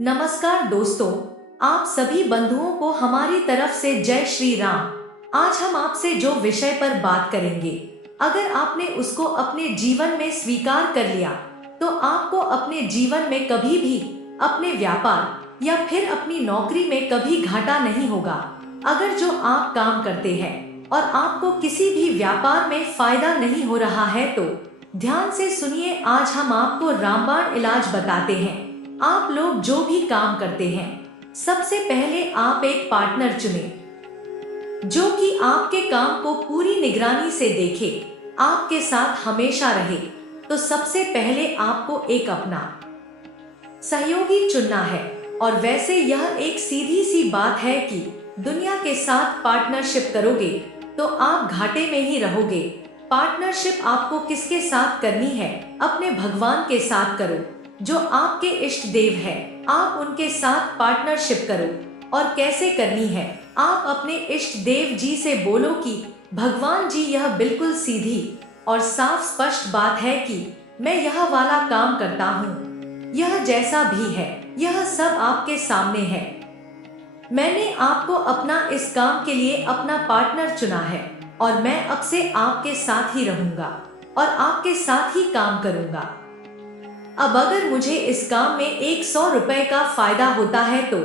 नमस्कार दोस्तों, आप सभी बंधुओं को हमारी तरफ से जय श्री राम। आज हम आपसे जो विषय पर बात करेंगे, अगर आपने उसको अपने जीवन में स्वीकार कर लिया, तो आपको अपने जीवन में कभी भी अपने व्यापार या फिर अपनी नौकरी में कभी घाटा नहीं होगा। अगर जो आप काम करते हैं और आपको किसी भी व्यापार में फायदा नहीं हो रहा है, तो ध्यान से सुनिए। आज हम आपको रामबाण इलाज बताते हैं। आप लोग जो भी काम करते हैं, सबसे पहले आप एक पार्टनर चुनें जो कि आपके काम को पूरी निगरानी से देखे, आपके साथ हमेशा रहे। तो सबसे पहले आपको एक अपना सहयोगी चुनना है। और वैसे यह एक सीधी सी बात है कि दुनिया के साथ पार्टनरशिप करोगे तो आप घाटे में ही रहोगे। पार्टनरशिप आपको किसके साथ करनी है? अपने भगवान के साथ करो, जो आपके इष्ट देव है। आप उनके साथ पार्टनरशिप करो। और कैसे करनी है? आप अपने इष्ट देव जी से बोलो कि भगवान जी, यह बिल्कुल सीधी और साफ स्पष्ट बात है कि मैं यह वाला काम करता हूँ। यह जैसा भी है, यह सब आपके सामने है। मैंने आपको अपना इस काम के लिए अपना पार्टनर चुना है और मैं अब से आपके साथ ही रहूंगा और आपके साथ ही काम करूंगा। अब अगर मुझे इस काम में 100 रुपए का फायदा होता है, तो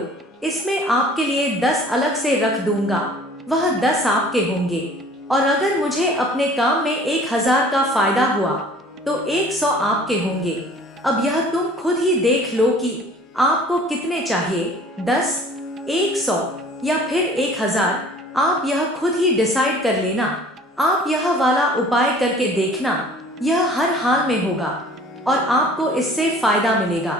इसमें आपके लिए 10 अलग से रख दूंगा, वह 10 आपके होंगे। और अगर मुझे अपने काम में 1000 का फायदा हुआ, तो 100 आपके होंगे। अब यह तुम खुद ही देख लो कि आपको कितने चाहिए, 10, 100 या फिर 1000। आप यह खुद ही डिसाइड कर लेना। आप यह वाला उपाय करके देखना, यह हर हाल में होगा और आपको इससे फायदा मिलेगा।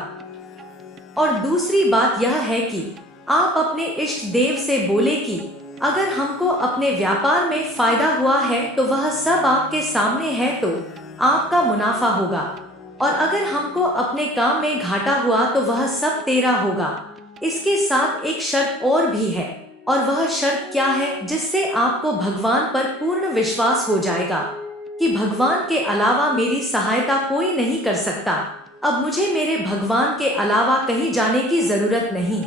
और दूसरी बात यह है कि आप अपने इष्ट देव से बोले कि अगर हमको अपने व्यापार में फायदा हुआ है तो वह सब आपके सामने है, तो आपका मुनाफा होगा। और अगर हमको अपने काम में घाटा हुआ तो वह सब तेरा होगा। इसके साथ एक शर्त और भी है। और वह शर्त क्या है? जिससे आपको भगवान पर पूर्ण विश्वास हो जाएगा कि भगवान के अलावा मेरी सहायता कोई नहीं कर सकता। अब मुझे मेरे भगवान के अलावा कहीं जाने की जरूरत नहीं।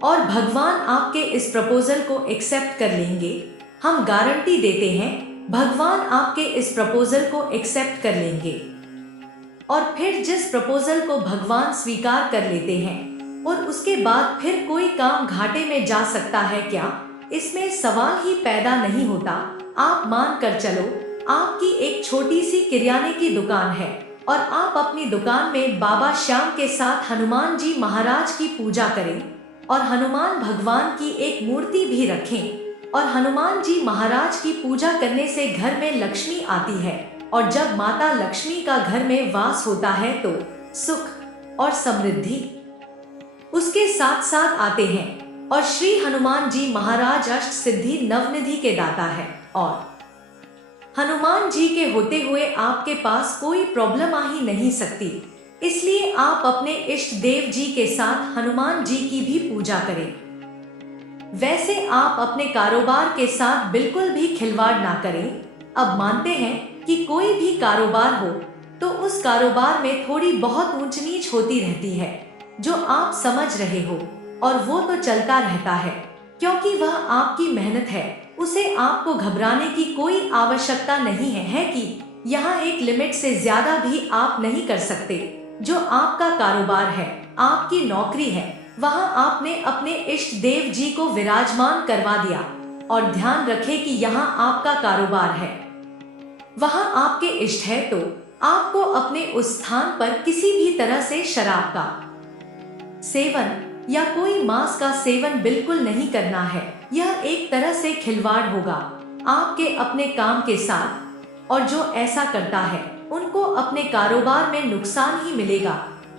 और भगवान आपके इस प्रपोजल को एक्सेप्ट कर लेंगे। हम गारंटी देते हैं, भगवान आपके इस प्रपोजल को एक्सेप्ट कर लेंगे। और फिर जिस प्रपोजल को भगवान स्वीकार कर लेते हैं, और उसके बाद फिर कोई काम घाटे में जा सकता है क्या? इसमें सवाल ही पैदा नहीं होता। आप मान कर चलो, आपकी एक छोटी सी किराने की दुकान है और आप अपनी दुकान में बाबा श्याम के साथ हनुमान जी महाराज की पूजा करें और हनुमान भगवान की एक मूर्ति भी रखें। और हनुमान जी महाराज की पूजा करने से घर में लक्ष्मी आती है, और जब माता लक्ष्मी का घर में वास होता है तो सुख और समृद्धि उसके साथ साथ आते हैं। और श्री हनुमान जी महाराज अष्ट सिद्धि नवनिधि के दाता है, और हनुमान जी के होते हुए आपके पास कोई प्रॉब्लम आ ही नहीं सकती। इसलिए आप अपने इष्ट देव जी के साथ हनुमान जी की भी पूजा करें। वैसे आप अपने कारोबार के साथ बिल्कुल भी खिलवाड़ ना करें। अब मानते हैं कि कोई भी कारोबार हो तो उस कारोबार में थोड़ी बहुत ऊंच नीच होती रहती है, जो आप समझ रहे हो, और वो तो चलता रहता है क्योंकि वह आपकी मेहनत है। उसे आपको घबराने की कोई आवश्यकता नहीं है कि यहाँ एक लिमिट से ज्यादा भी आप नहीं कर सकते। जो आपका कारोबार है, आपकी नौकरी है, वहाँ आपने अपने इष्ट देव जी को विराजमान करवा दिया। और ध्यान रखें कि यहाँ आपका कारोबार है, वहाँ आपके इष्ट है, तो आपको अपने उस स्थान पर किसी भी तरह से शराब का सेवन या कोई मांस का सेवन बिल्कुल नहीं करना है। यह एक तरह से खिलवाड़ होगा आपके अपने काम के साथ, और जो ऐसा करता है उनको अपने कारोबार में नुकसान ही मिलेगा।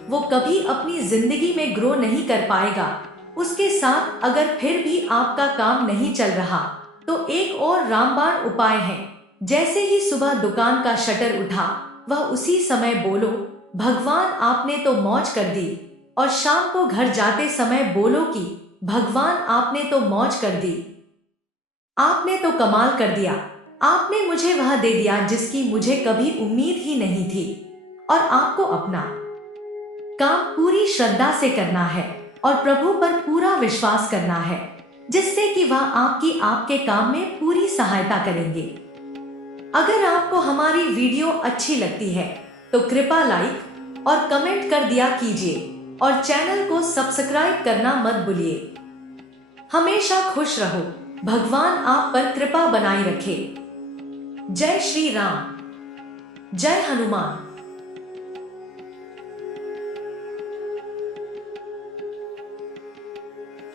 वो कभी अपनी जिंदगी में ग्रो नहीं कर पाएगा। उसके साथ अगर फिर भी आपका काम नहीं चल रहा, तो एक और रामबाण उपाय है। जैसे ही सुबह दुकान का शटर उठा, वह उसी समय बोलो, भगवान आपने तो मौज कर दी। और शाम को घर जाते समय बोलो कि भगवान आपने तो मौज कर दी, आपने तो कमाल कर दिया, आपने मुझे वह दे दिया जिसकी मुझे कभी उम्मीद ही नहीं थी। और आपको अपना काम पूरी श्रद्धा से करना है और प्रभु पर पूरा विश्वास करना है, जिससे कि वह आपके काम में पूरी सहायता करेंगे। अगर आपको हमारी वीडियो अच्छी लगती है तो कृपया लाइक और कमेंट कर दिया कीजिए और चैनल को सब्सक्राइब करना मत भूलिए। हमेशा खुश रहो, भगवान आप पर कृपा बनाए रखे। जय श्री राम, जय हनुमान।